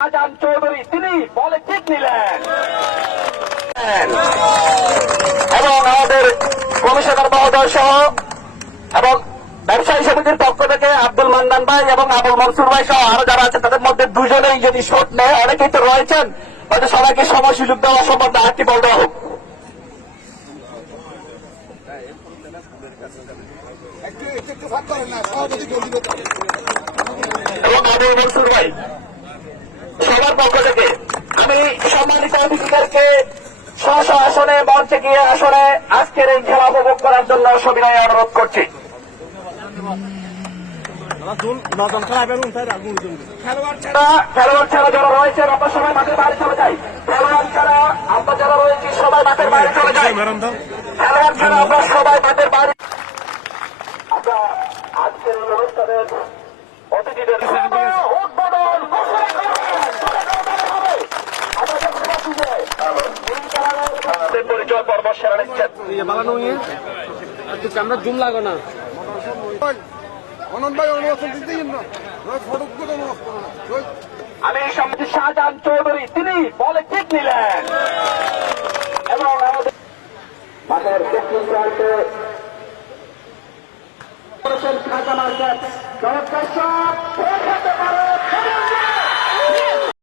শাহজাহান চৌধুরী তিনি বলে ঠিক নিলেন এবং আমাদের কমিশনার মহোদয় সহ এবং ব্যবসায়ী সমিতির পক্ষ থেকে আব্দুল মান্নান ভাই এবং আবুল মনসুর ভাই সহ আরো যারা আছে তাদের মধ্যে দুজনেই যদি শোট নেয়, অনেকেই তো রয়েছেন, হয়তো সবাইকে সময় সুযোগ দেওয়া সম্ভব না। একটি বল দেওয়া হোক এবং আবুল মনসুর ভাই সবার পক্ষ থেকে আমি সম্মানিত অতিথিদেরকে স্ব আসনে মঞ্চে গিয়ে আসনে আজকের এই খেলা উপভোগ করার জন্য সবিনয়ে অনুরোধ করছি। খেলোয়াড় ছাড়া যারা রয়েছেন আমরা সবাই মাঠের বাইরে চলে যাই। খেলোয়াড় ছাড়া আমরা যারা রয়েছি সবাই মাঠের বাইরে চলে যাই। খেলোয়াড় ছাড়া আমরা সবাই মাঠের বাইরে। আমরা আজকের এই অনুষ্ঠানের অতিথিদের উদ্বোধন পরিচয় পর্ব সেরা নিচ্ছেন। আমরা জুম লাগো না আমি সমিতি শাহজাহান চৌধুরী তিনি বলে ঠিক নিলেন এবং আমাদের মাঠের দক্ষিণ প্রান্তে খাজা মার্কেট চমৎকার শট খেলতে পারে